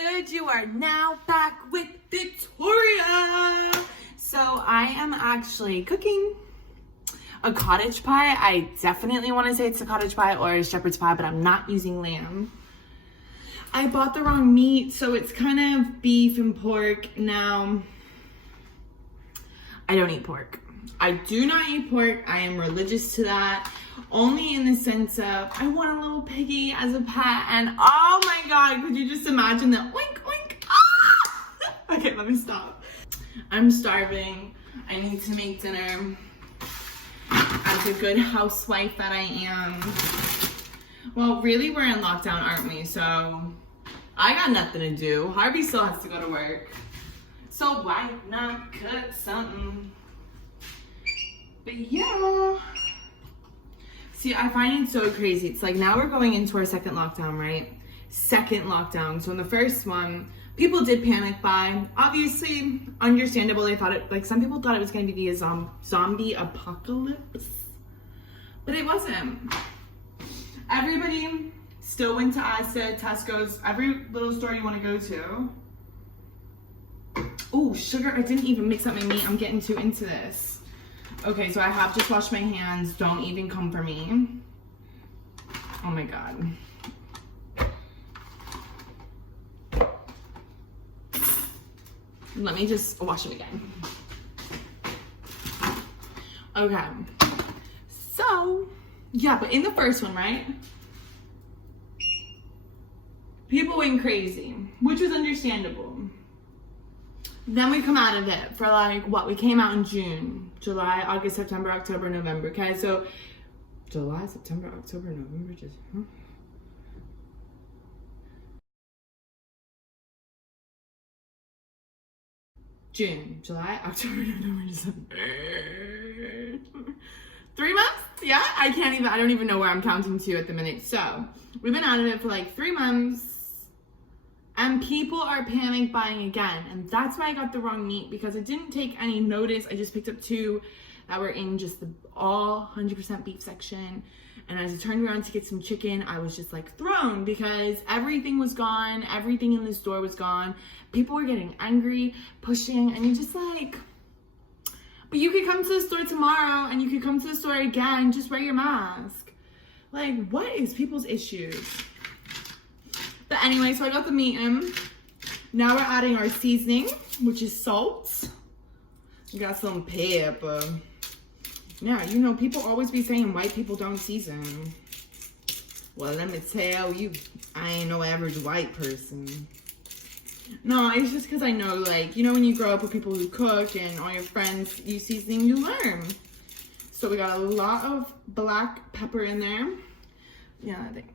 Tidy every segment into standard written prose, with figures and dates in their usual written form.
good? You are now back with Victoria. So I am actually cooking a cottage pie. I definitely want to say it's a cottage pie or a shepherd's pie, but I'm not using lamb. I bought the wrong meat, so it's kind of beef and pork. Now, I don't eat pork. I do not eat pork. I am religious to that. Only in the sense of, I want a little piggy as a pet, and oh my God, could you just imagine the oink, oink, ah! Okay, let me stop. I'm starving. I need to make dinner as a good housewife that I am. Well, really, we're in lockdown, aren't we? So I got nothing to do. Harvey still has to go to work. So why not cook something? But yeah. See, I find it so crazy. It's like now we're going into our second lockdown, right? Second lockdown. So in the first one, people did panic buy. Obviously, understandable. They thought it, like some people thought it was going to be a zombie apocalypse. But it wasn't. Everybody still went to Insta, Tesco's, every little store you want to go to. Oh, sugar. I didn't even mix up my meat. I'm getting too into this. Okay, so I have just washed my hands. Don't even come for me. Oh my God. Let me just wash it again. Okay. So, yeah, but in the first one, right? People went crazy, which was understandable. Then we come out of it for like, what? We came out in June, July, August, September, October, November. Okay, so July, September, October, November, just, June, July, October, November, December. 3 months? Yeah, I don't even know where I'm counting to at the minute. So we've been out of it for like 3 months. And people are panic buying again. And that's why I got the wrong meat, because I didn't take any notice. I just picked up 2 that were in just the all 100% beef section. And as I turned around to get some chicken, I was just like thrown because everything was gone. Everything in the store was gone. People were getting angry, pushing, and you're just like, but you could come to the store tomorrow and you could come to the store again, just wear your mask. Like, what is people's issues? But anyway, so I got the meat in. Now we're adding our seasoning, which is salt. We got some pepper. Yeah, you know, people always be saying white people don't season. Well, let me tell you, I ain't no average white person. No, it's just because I know, like, you know, when you grow up with people who cook and all your friends use seasoning, you learn. So we got a lot of black pepper in there. Yeah, I think.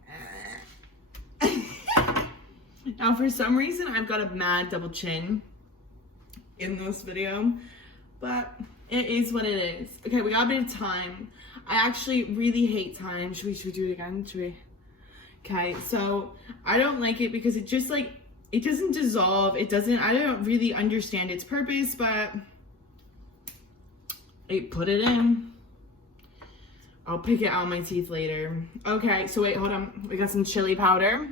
Now, for some reason, I've got a mad double chin in this video, but it is what it is. Okay, we got a bit of thyme. I actually really hate thyme. Should we do it again? Should we? Okay, so I don't like it because it just like, it doesn't dissolve. It doesn't, I don't really understand its purpose, but I put it in. I'll pick it out of my teeth later. Okay, so wait, hold on. We got some chili powder.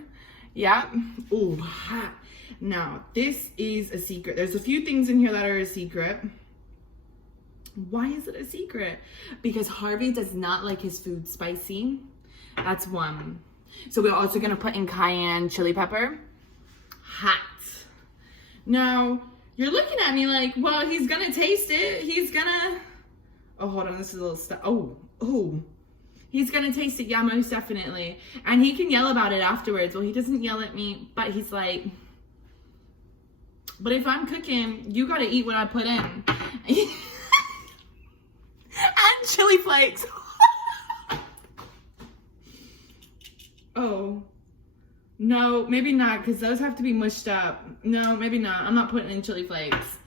Yeah. Oh, hot. Now, this is a secret. There's a few things in here that are a secret. Why is it a secret? Because Harvey does not like his food spicy. That's one. So we're also going to put in cayenne chili pepper. Hot. Now, you're looking at me like, well, he's going to taste it. He's going to... Oh, hold on. This is a little stuff. Oh. He's going to taste it, yeah, most definitely. And he can yell about it afterwards. Well, he doesn't yell at me, but he's like, but if I'm cooking, you got to eat what I put in. And chili flakes. Oh. No, maybe not, because those have to be mushed up. No, maybe not. I'm not putting in chili flakes.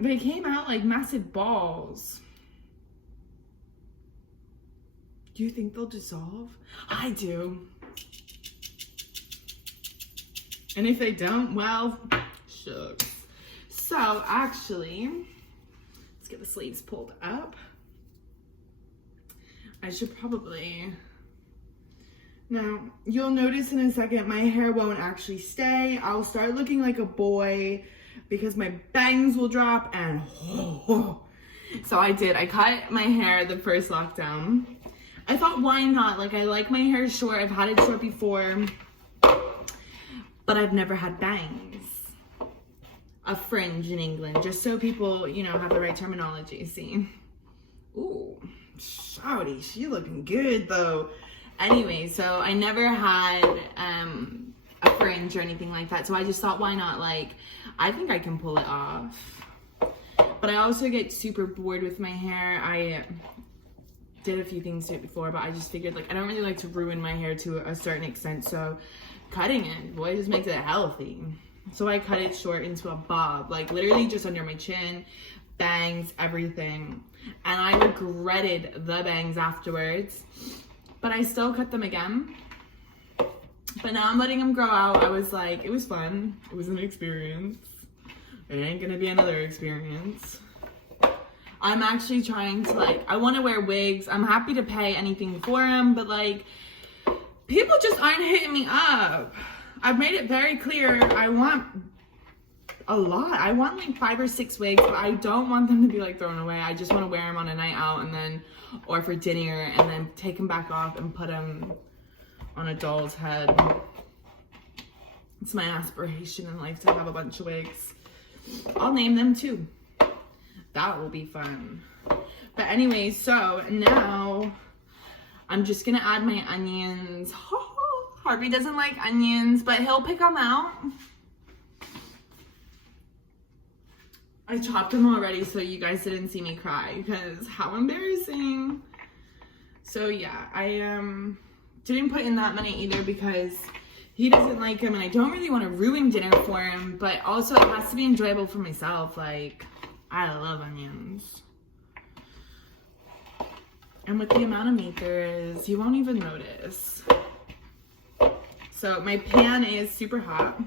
They came out like massive balls. Do you think they'll dissolve? I do. And if they don't, well, shucks. So actually, let's get the sleeves pulled up. I should probably Now, you'll notice in a second, my hair won't actually stay. I'll start looking like a boy because my bangs will drop and so I cut my hair the first lockdown. I thought, why not? Like, I like my hair short. I've had it short before, but I've never had bangs. A fringe in England, just so people, you know, have the right terminology. See? Ooh, shawty, she looking good though. Anyway, so I never had a fringe or anything like that. So I just thought, why not? Like, I think I can pull it off. But I also get super bored with my hair. I did a few things to it before, but I just figured, like, I don't really like to ruin my hair to a certain extent. So cutting it, boy, just makes it healthy. So I cut it short into a bob, like literally just under my chin, bangs, everything. And I regretted the bangs afterwards. But I still cut them again. But now I'm letting them grow out. I was like, it was fun. It was an experience. It ain't gonna be another experience. I'm actually trying to, like, I want to wear wigs. I'm happy to pay anything for them. But, like, people just aren't hitting me up. I've made it very clear. I want a lot. I want like 5 or 6 wigs, but I don't want them to be like thrown away. I just want to wear them on a night out and then, or for dinner, and then take them back off and put them on a doll's head. It's my aspiration in life to have a bunch of wigs. I'll name them too. That will be fun. But anyway, so now I'm just gonna add my onions. Harvey doesn't like onions, but he'll pick them out. I chopped them already so you guys didn't see me cry, because how embarrassing. So yeah, I didn't put in that many either because he doesn't like them and I don't really want to ruin dinner for him, but also it has to be enjoyable for myself. Like, I love onions. And with the amount of meat there is, you won't even notice. So my pan is super hot.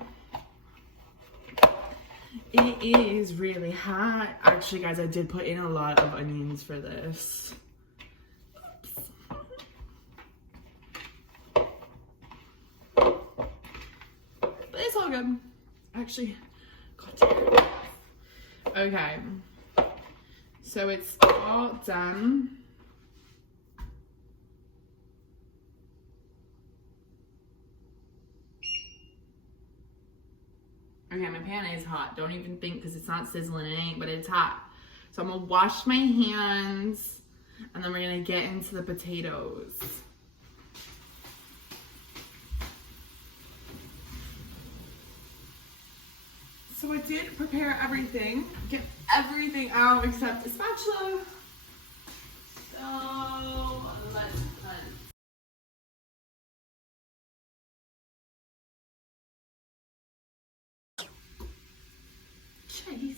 It is really hot. Actually, guys, I did put in a lot of onions for this. But it's all good. Actually, got to. Okay. So it's all done. Okay, my pan is hot. Don't even think, because it's not sizzling, it ain't, but it's hot. So I'm gonna wash my hands and then we're gonna get into the potatoes. So I did prepare everything, get everything out except a spatula. So let's cut. Chase.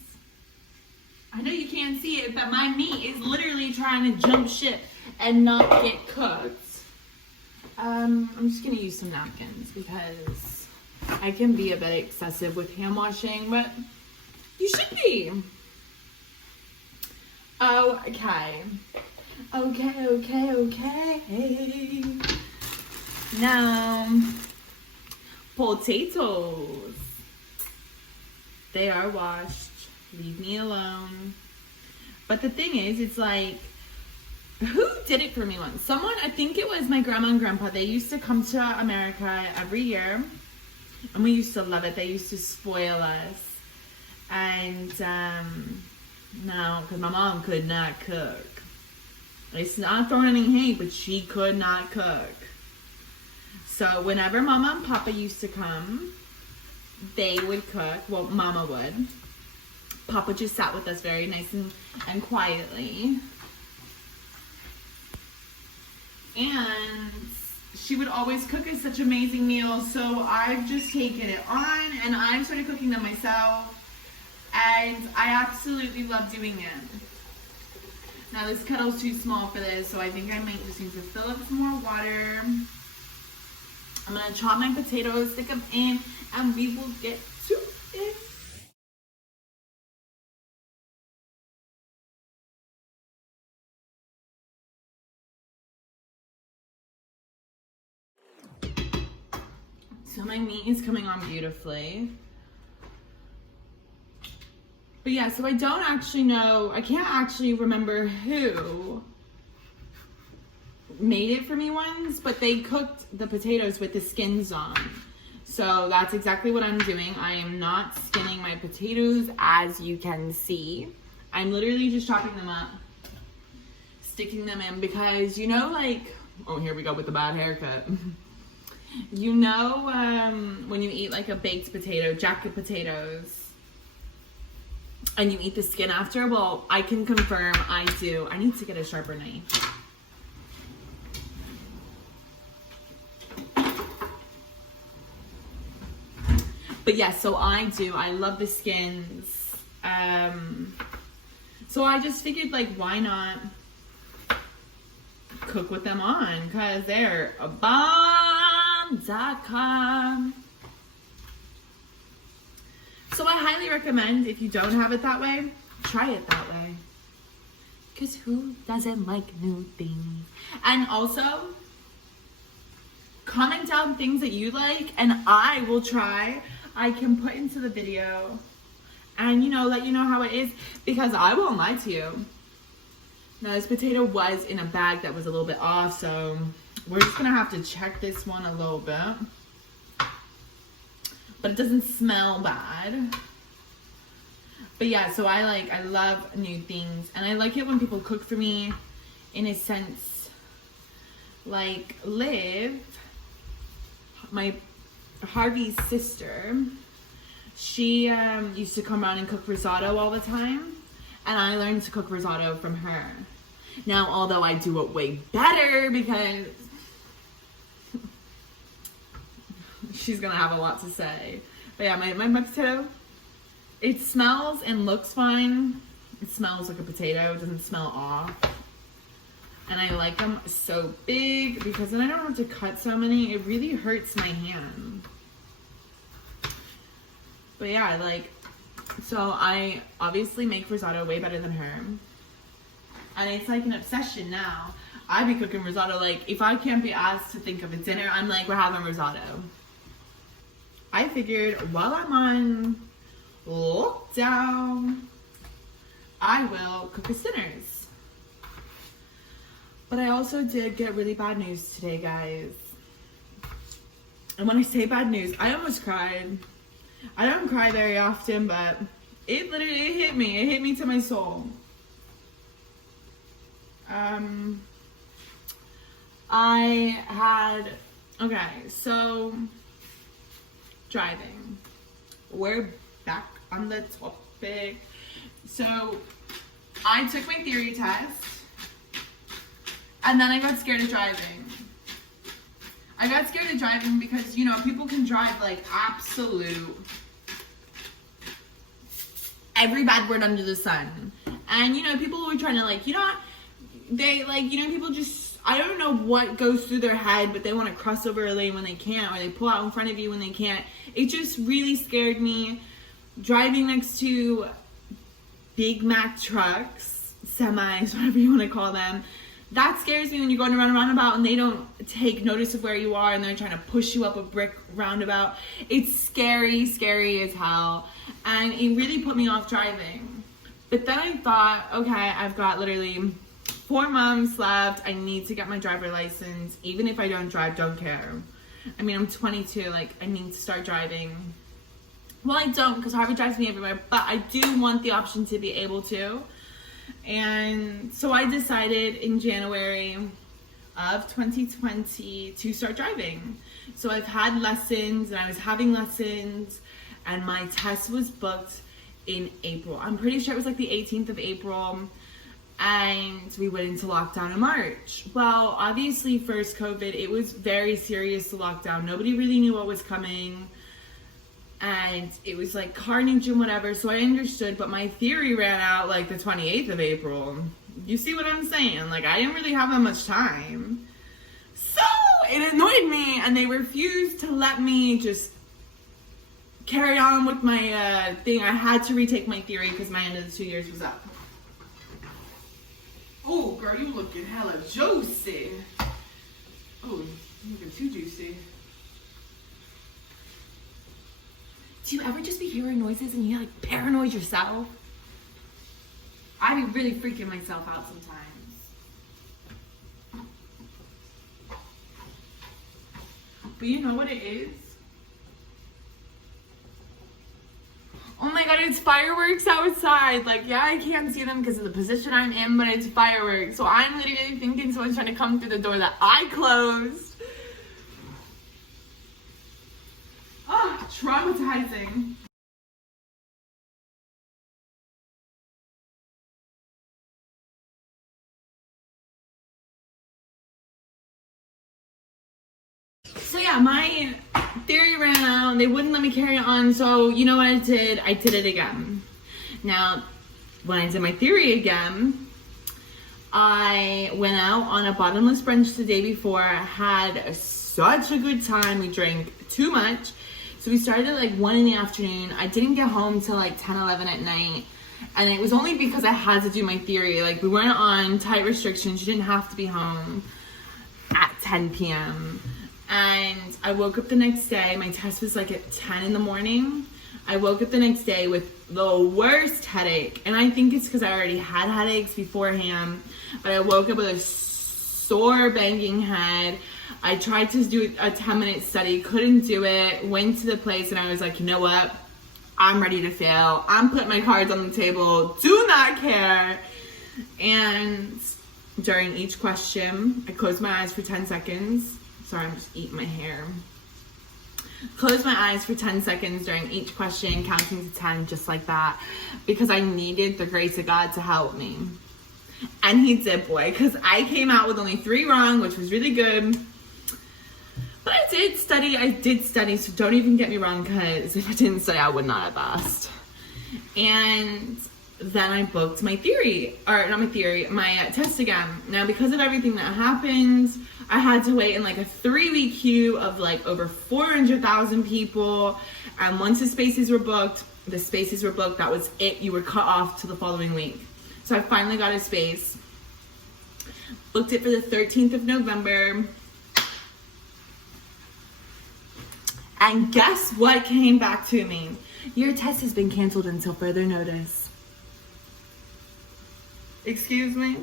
I know you can't see it, but my meat is literally trying to jump ship and not get cooked. I'm just gonna use some napkins because I can be a bit excessive with hand washing, but you should be. Okay. Okay. Now, potatoes. They are washed. Leave me alone. But the thing is, it's like, who did it for me once? Someone, I think it was my grandma and grandpa. They used to come to America every year. And we used to love it. They used to spoil us. And no, because my mom could not cook. It's not throwing any hate, but she could not cook. So whenever Mama and Papa used to come, they would cook. Well, Mama would. Papa just sat with us very nice and quietly. And she would always cook us such amazing meals. So I've just taken it on and I've started cooking them myself. And I absolutely love doing it. Now this kettle's too small for this, so I think I might just need to fill up some more water. I'm gonna chop my potatoes, stick them in, and we will get to it. So my meat is coming on beautifully. But yeah, so I don't actually know, I can't actually remember who made it for me once, but they cooked the potatoes with the skins on. So that's exactly what I'm doing. I am not skinning my potatoes, as you can see. I'm literally just chopping them up, sticking them in, because you know, like, oh, here we go with the bad haircut. You know, when you eat like a baked potato, jacket potatoes, and you eat the skin after? Well, I can confirm I do. I need to get a sharper knife. But yeah, so I do. I love the skins. So I just figured, like, why not cook with them on? Because they're a bomb.com. So I highly recommend, if you don't have it that way, try it that way. Because who doesn't like new things? And also, comment down things that you like, and I will try. I can put into the video and, you know, let you know how it is, because I won't lie to you. Now, this potato was in a bag that was a little bit off, so we're just gonna have to check this one a little bit. But it doesn't smell bad. But yeah, so I love new things, and I like it when people cook for me, in a sense. Like Liv, my Harvey's sister, she used to come around and cook risotto all the time, and I learned to cook risotto from her. Now, although I do it way better, because she's gonna have a lot to say. But yeah, my potato, it smells and looks fine. It smells like a potato. It doesn't smell off. And I like them so big, because then I don't have to cut so many. It really hurts my hand. But yeah, so I obviously make risotto way better than her. And it's like an obsession now. I be cooking risotto, like, if I can't be asked to think of a dinner, I'm like, we're having risotto. I figured while I'm on lockdown, I will cook us dinners. But I also did get really bad news today, guys. And when I say bad news, I almost cried. I don't cry very often, but it literally hit me. It hit me to my soul. So driving. We're back on the topic. So I took my theory test, and then I got scared of driving. I got scared of driving because, you know, people can drive like absolute every bad word under the sun. And, you know, people who are trying to, like, you know, they, like, you know, people just, I don't know what goes through their head, but they want to cross over a lane when they can't, or they pull out in front of you when they can't. It just really scared me. Driving next to Big Mac trucks, semis, whatever you want to call them, that scares me when you're going around a roundabout and they don't take notice of where you are and they're trying to push you up a brick roundabout. It's scary, scary as hell. And it really put me off driving. But then I thought, okay, I've got literally 4 months left. I need to get my driver license. Even if I don't drive, don't care. I mean, I'm 22, like, I need to start driving. Well, I don't, because Harvey drives me everywhere, but I do want the option to be able to. And so I decided in January of 2020 to start driving. So I've had lessons, and I was having lessons, and my test was booked in April. I'm pretty sure it was like the 18th of April, and we went into lockdown in March. Well, obviously first COVID, it was very serious, the lockdown. Nobody really knew what was coming. And it was like carnage and whatever, so I understood, but my theory ran out like the 28th of April. You see what I'm saying? Like, I didn't really have that much time. So it annoyed me, and they refused to let me just carry on with my thing. I had to retake my theory because my end of the 2 years was up. Oh, girl, you looking hella juicy. Oh, you looking too juicy. Do you ever just be hearing noises and you're like paranoid yourself? I be really freaking myself out sometimes. But you know what it is? Oh my god, it's fireworks outside. Like, yeah, I can't see them because of the position I'm in, but it's fireworks. So I'm literally thinking someone's trying to come through the door that I closed. Oh, traumatizing. So yeah, my theory ran out. They wouldn't let me carry it on. So you know what I did? I did it again. Now, when I did my theory again, I went out on a bottomless brunch the day before. I had such a good time. We drank too much. So we started at like 1 in the afternoon. I didn't get home till like 10, 11 at night. And it was only because I had to do my theory. Like, we weren't on tight restrictions. You didn't have to be home at 10 p.m. And I woke up the next day. My test was like at 10 in the morning. I woke up the next day with the worst headache. And I think it's because I already had headaches beforehand. But I woke up with a sore banging head. I tried to do a 10-minute study, couldn't do it. Went to the place and I was like, you know what? I'm ready to fail. I'm putting my cards on the table. Do not care. And during each question, I closed my eyes for 10 seconds. Sorry, I'm just eating my hair. Closed my eyes for 10 seconds during each question, counting to 10 just like that, because I needed the grace of God to help me. And he did, boy, because I came out with only 3 wrong, which was really good. But I did study, so don't even get me wrong, because if I didn't study, I would not have passed. And then I booked my my test again. Now, because of everything that happened, I had to wait in like a 3-week queue of like over 400,000 people. And once the spaces were booked, that was it. You were cut off to the following week. So I finally got a space. Booked it for the 13th of November. And guess what came back to me? Your test has been canceled until further notice. Excuse me?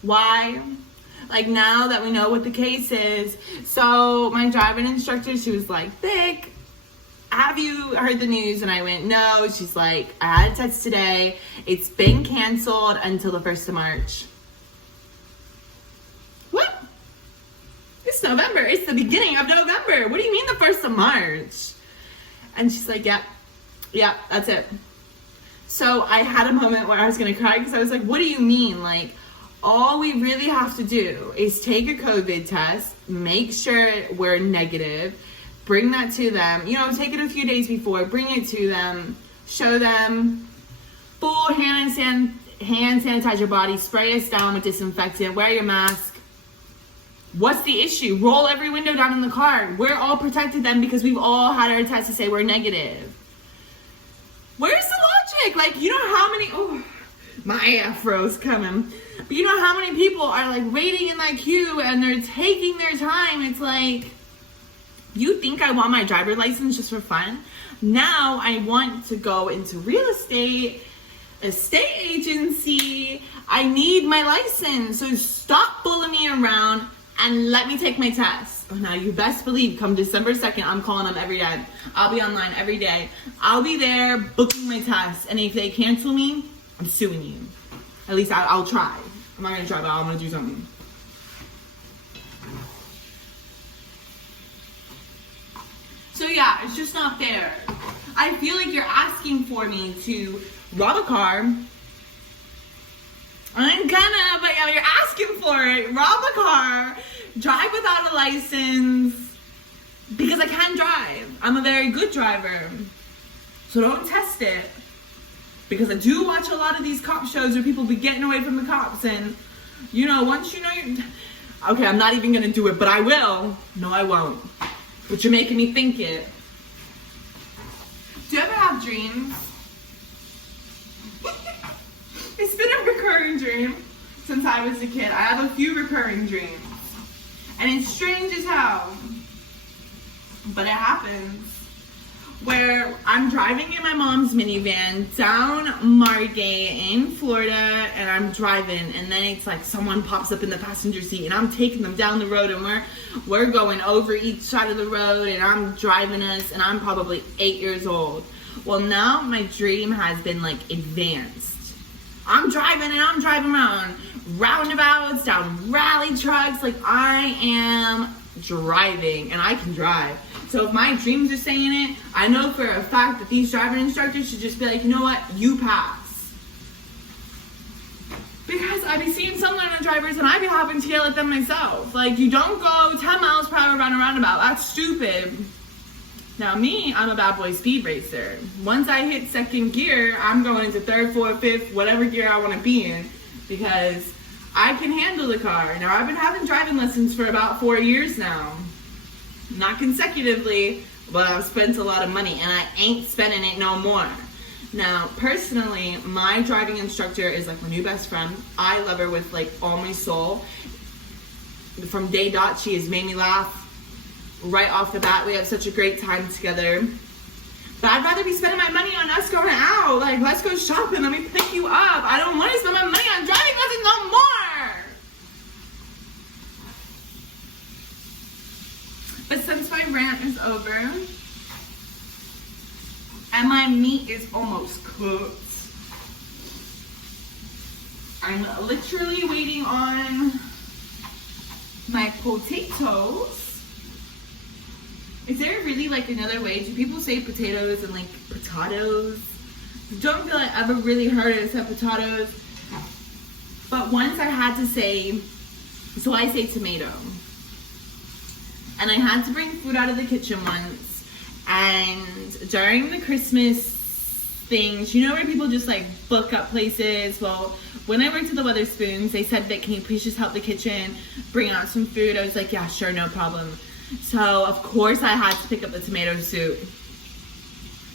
Why? Like, now that we know what the case is. So my driving instructor, she was like, Vic, have you heard the news? And I went, no. She's like, I had a test today. It's been canceled until the 1st of March. What? It's November. It's the beginning of November. What do you mean the 1st of March? And she's like, yep, that's it. So I had a moment where I was going to cry because I was like, what do you mean? Like, all we really have to do is take a COVID test, make sure we're negative, bring that to them, take it a few days before, bring it to them, show them, full hand sanitize your body, spray us down with disinfectant, wear your mask. What's the issue? Roll every window down in the car. We're all protected then because we've all had our test to say we're negative. Where's the logic? Like, you know how many, my afro's coming. But you know how many people are like waiting in that queue and they're taking their time. It's like, you think I want my driver's license just for fun? Now I want to go into real estate, a state agency. I need my license. So stop bullying me around and let me take my test. Oh, now you best believe come December 2nd, I'm calling them every day. I'll be online every day. I'll be there booking my test. And if they cancel me, I'm suing you. At least I'll try. I'm not going to try, but I'm going to do something. So yeah, it's just not fair. I feel like you're asking for me to rob a car. I'm gonna, but yeah, you're asking for it. Rob a car, drive without a license, because I can drive. I'm a very good driver. So don't test it. Because I do watch a lot of these cop shows where people be getting away from the cops, and once you know you're, okay, I'm not even gonna do it, but I will. No, I won't. But you're making me think it. Do you ever have dreams? It's been a recurring dream since I was a kid. I have a few recurring dreams. And it's strange as hell. But it happens. where I'm driving in my mom's minivan down Margate in Florida, and I'm driving, and then it's like someone pops up in the passenger seat, and I'm taking them down the road, and we're going over each side of the road, and I'm driving us, and I'm probably 8 years old. Well, now my dream has been like advanced. I'm driving around roundabouts, down rally tracks, like I am driving, and I can drive. So if my dreams are saying it, I know for a fact that these driving instructors should just be like, you know what, you pass. Because I be seeing some learner drivers and I be having to yell at them myself. Like, you don't go 10 miles per hour around a roundabout. That's stupid. Now me, I'm a bad boy speed racer. Once I hit second gear, I'm going into third, fourth, fifth, whatever gear I want to be in, because I can handle the car. Now I've been having driving lessons for about 4 years now. Not consecutively, but I've spent a lot of money, and I ain't spending it no more. Now, personally, my driving instructor is like my new best friend. I love her with like all my soul. From day dot, she has made me laugh right off the bat. We have such a great time together. But I'd rather be spending my money on us going out. Like, let's go shopping, let me pick you up. I don't want to spend my money on driving lessons no more. But since my rant is over, and my meat is almost cooked, I'm literally waiting on my potatoes. Is there really like another way? Do people say potatoes and like potatoes? Don't feel like I've ever really heard it said potatoes. But once I had to say, so I say tomato. And I had to bring food out of the kitchen once. And during the Christmas things, you know where people just like book up places? Well, when I worked at the Weatherspoons, they said that, can you please just help the kitchen bring out some food? I was like, yeah, sure, no problem. So of course I had to pick up the tomato soup.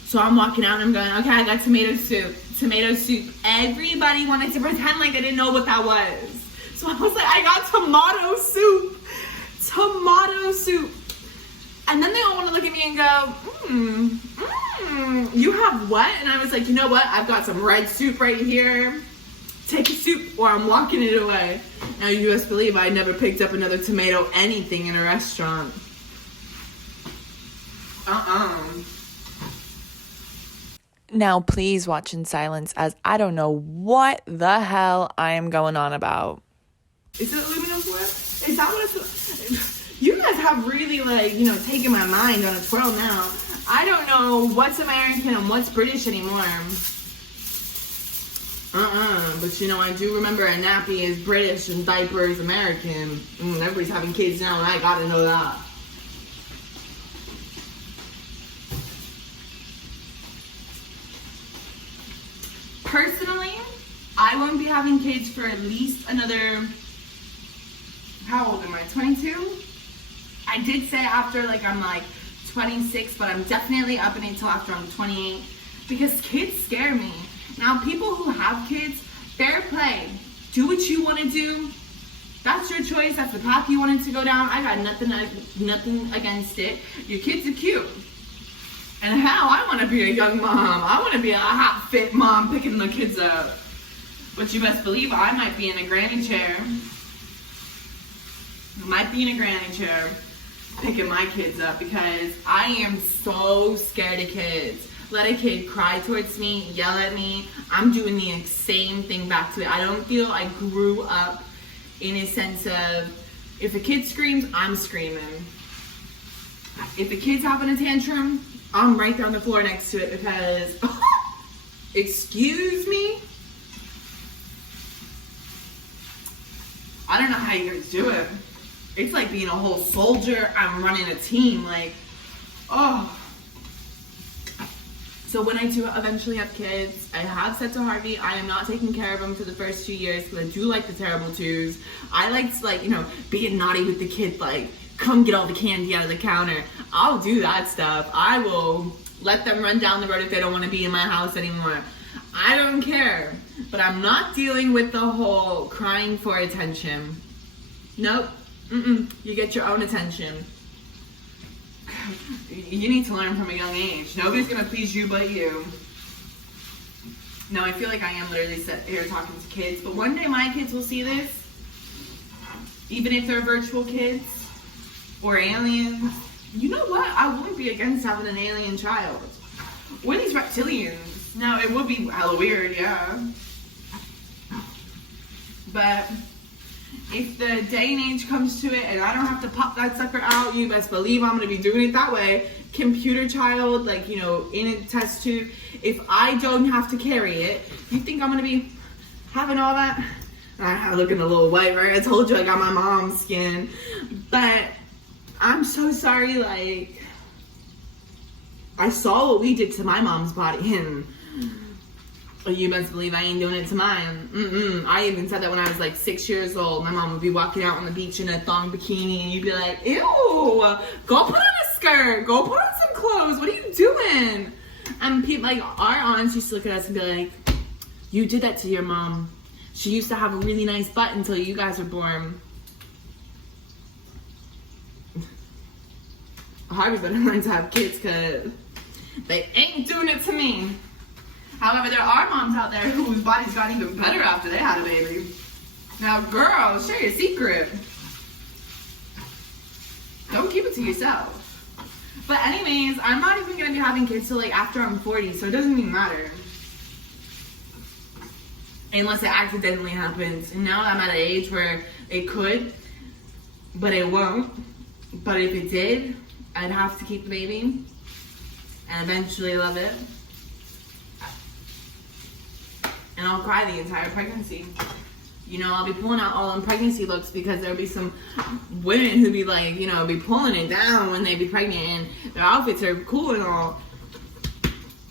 So I'm walking out and I'm going, okay, I got tomato soup. Tomato soup. Everybody wanted to pretend like they didn't know what that was. So I was like, I got tomato soup. Tomato soup. And then they all want to look at me and go, you have what? And I was like, you know what? I've got some red soup right here. Take a soup or I'm walking it away. Now you best believe I never picked up another tomato anything in a restaurant. Now please watch in silence, as I don't know what the hell I am going on about. Is it aluminum foil? Is that what it's... You guys have really, like, you know, taken my mind on a twirl now. I don't know what's American and what's British anymore. But, you know, I do remember a nappy is British and diaper is American. Everybody's having kids now, and I gotta know that. Personally, I won't be having kids for at least another... How old am I? 22? I did say after, like, I'm like 26, but I'm definitely up until after I'm 28, because kids scare me. Now, people who have kids, fair play. Do what you want to do. That's your choice. That's the path you wanted to go down. I got nothing against it. Your kids are cute. And hell, I want to be a young mom. I want to be a hot, fit mom picking the kids up. But you best believe I might be in a granny chair. Picking my kids up, because I am so scared of kids. Let a kid cry towards me, yell at me, I'm doing the same thing back to it. I don't feel I grew up in a sense of, if a kid screams, I'm screaming. If a kid's having a tantrum, I'm right there on the floor next to it, because, excuse me? I don't know how you guys do it. It's like being a whole soldier. I'm running a team, like, oh. So when I do eventually have kids, I have said to Harvey, I am not taking care of him for the first 2 years, because I do like the terrible twos. I like to, like, you know, being naughty with the kid, like, come get all the candy out of the counter. I'll do that stuff. I will let them run down the road if they don't want to be in my house anymore. I don't care. But I'm not dealing with the whole crying for attention. Nope. You get your own attention. You need to learn from a young age. Nobody's gonna please you but you. No, I feel like I am literally sitting here talking to kids, but one day my kids will see this, even if they're virtual kids or aliens. You know what? I wouldn't be against having an alien child. Or these reptilians. Now, it would be hella weird, yeah. But if the day and age comes to it and I don't have to pop that sucker out, you best believe I'm going to be doing it that way. Computer child, like, you know, in a test tube. If I don't have to carry it, you think I'm going to be having all that? I'm looking a little white, right? I told you I got my mom's skin. But I'm so sorry, like, I saw what we did to my mom's body, and you best believe I ain't doing it to mine. I even said that when I was like 6 years old. My mom would be walking out on the beach in a thong bikini, and you'd be like, ew, go put on a skirt, go put on some clothes, what are you doing? And people, like, our aunts used to look at us and be like, you did that to your mom. She used to have a really nice butt until you guys were born. Harvey's better learn to have kids because they ain't doing it to me. However, there are moms out there whose bodies got even better after they had a baby. Now, girls, share your secret. Don't keep it to yourself. But anyways, I'm not even going to be having kids till like after I'm 40, so it doesn't even matter. Unless it accidentally happens. And now I'm at an age where it could, but it won't. But if it did, I'd have to keep the baby and eventually love it. And I'll cry the entire pregnancy. You know, I'll be pulling out all them pregnancy looks because there'll be some women who be like, you know, be pulling it down when they be pregnant and their outfits are cool and all.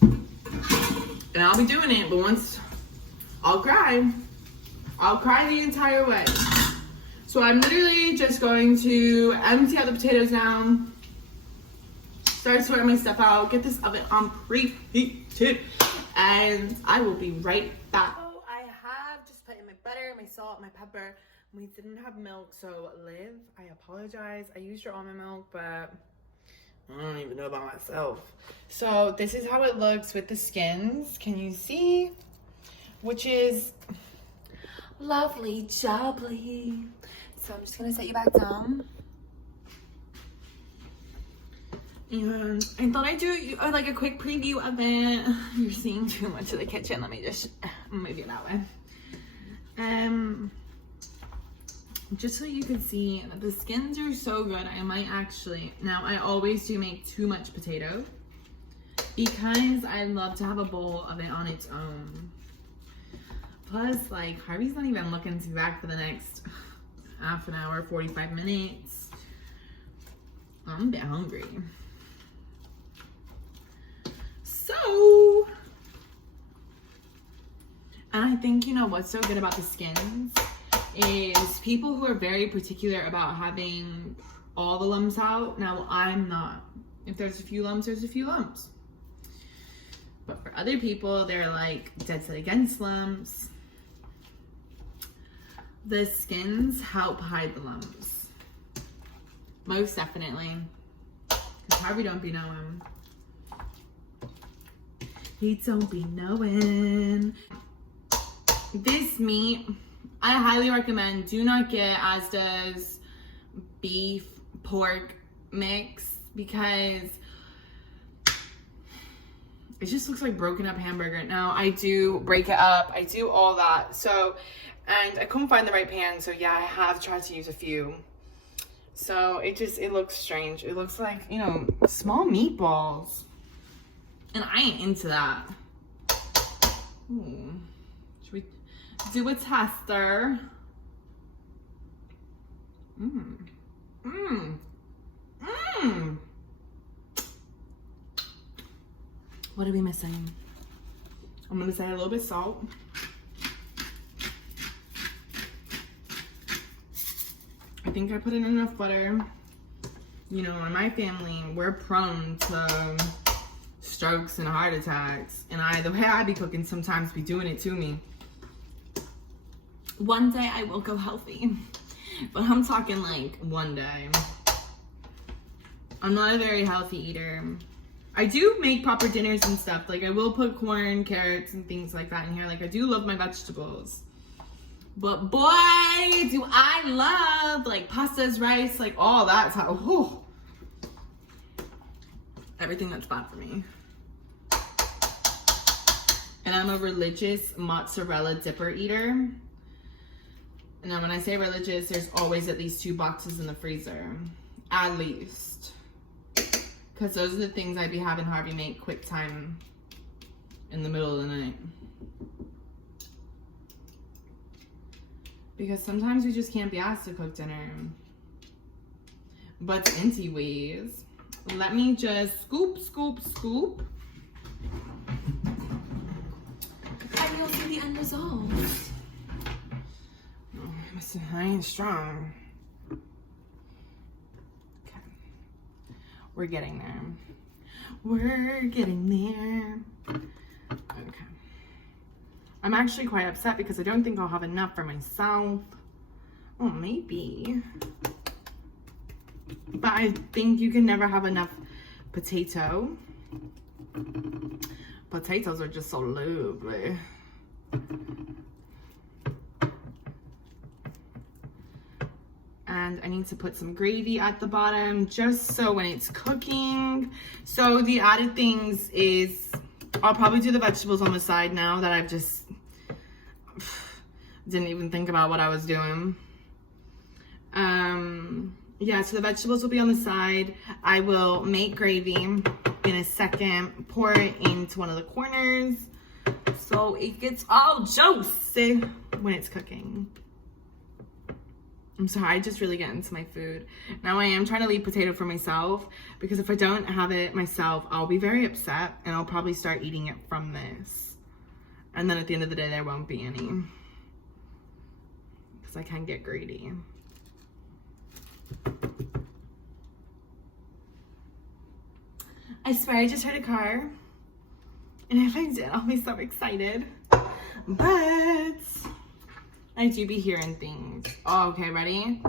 And I'll be doing it, but once I'll cry the entire way. So I'm literally just going to empty out the potatoes now, start sorting my stuff out, get this oven on preheated, and I will be right back. So I have just put in my butter, my salt, my pepper. We didn't have milk, so Liv, I apologize. I used your almond milk, but I don't even know about myself. So this is how it looks with the skins. Can you see? Which is lovely jubbly. So I'm just gonna set you back down. And I thought I'd do like a quick preview of it. You're seeing too much of the kitchen. Let me just move you that way. Just so you can see that the skins are so good. I might actually, now I always do make too much potato because I love to have a bowl of it on its own. Plus, like, Harvey's not even looking to be back for the next half an hour, 45 minutes. I'm a bit hungry. So, and I think, you know, what's so good about the skins is people who are very particular about having all the lumps out. Now, I'm not. If there's a few lumps, there's a few lumps. But for other people, they're like dead set against lumps. The skins help hide the lumps. Most definitely. Because Harvey don't be knowing. He don't be knowing. This meat, I highly recommend. Do not get as does beef, pork mix because it just looks like broken up hamburger. Now, I do break it up. I do all that. So, and I couldn't find the right pan. So yeah, I have tried to use a few. So it looks strange. It looks like, you know, small meatballs. And I ain't into that. Ooh. Should we do a tester? What are we missing? I'm gonna say a little bit of salt. I think I put in enough butter. You know, in my family, we're prone to strokes and heart attacks. And the way I be cooking sometimes be doing it to me. One day I will go healthy. But I'm talking like one day. I'm not a very healthy eater. I do make proper dinners and stuff. Like I will put corn, carrots, and things like that in here. Like I do love my vegetables. But boy, do I love like pastas, rice, like all that stuff. Whew. Everything that's bad for me. And I'm a religious mozzarella dipper eater. And then when I say religious, there's always at least 2 boxes in the freezer. At least. Because those are the things I'd be having Harvey make quick time in the middle of the night. Because sometimes we just can't be asked to cook dinner. But anyways, let me just scoop. And you'll see the end result. Oh, I ain't strong. Okay. We're getting there. We're getting there. Okay. I'm actually quite upset because I don't think I'll have enough for myself. Oh, maybe. But I think you can never have enough potato. Potatoes are just so lovely. And I need to put some gravy at the bottom just so when it's cooking. So the added things is I'll probably do the vegetables on the side now that I've just didn't even think about what I was doing. Yeah, so the vegetables will be on the side. I will make gravy in a second, pour it into one of the corners so it gets all juicy when it's cooking. I'm sorry, I just really get into my food. Now I am trying to leave potato for myself because if I don't have it myself, I'll be very upset and I'll probably start eating it from this. And then at the end of the day, there won't be any because I can get greedy. I swear I just heard a car. And if I did, I'll be so excited. But I do be hearing things. Oh, okay, ready?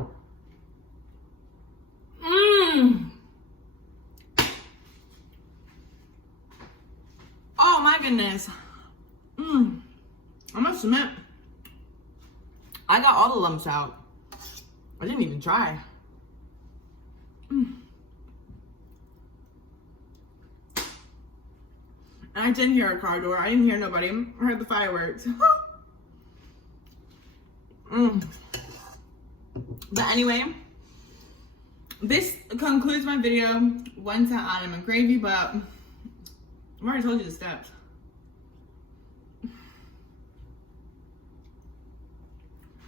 Oh my goodness. I must admit, I got all the lumps out. I didn't even try. And I didn't hear a car door. I didn't hear nobody. I heard the fireworks. But anyway, this concludes my video. One to add in my gravy, but I've already told you the steps.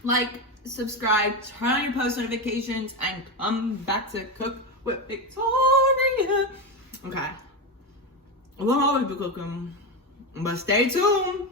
Like, subscribe, turn on your post notifications, and come back to cook with Victoria. Okay. We'll always be cooking, but stay tuned.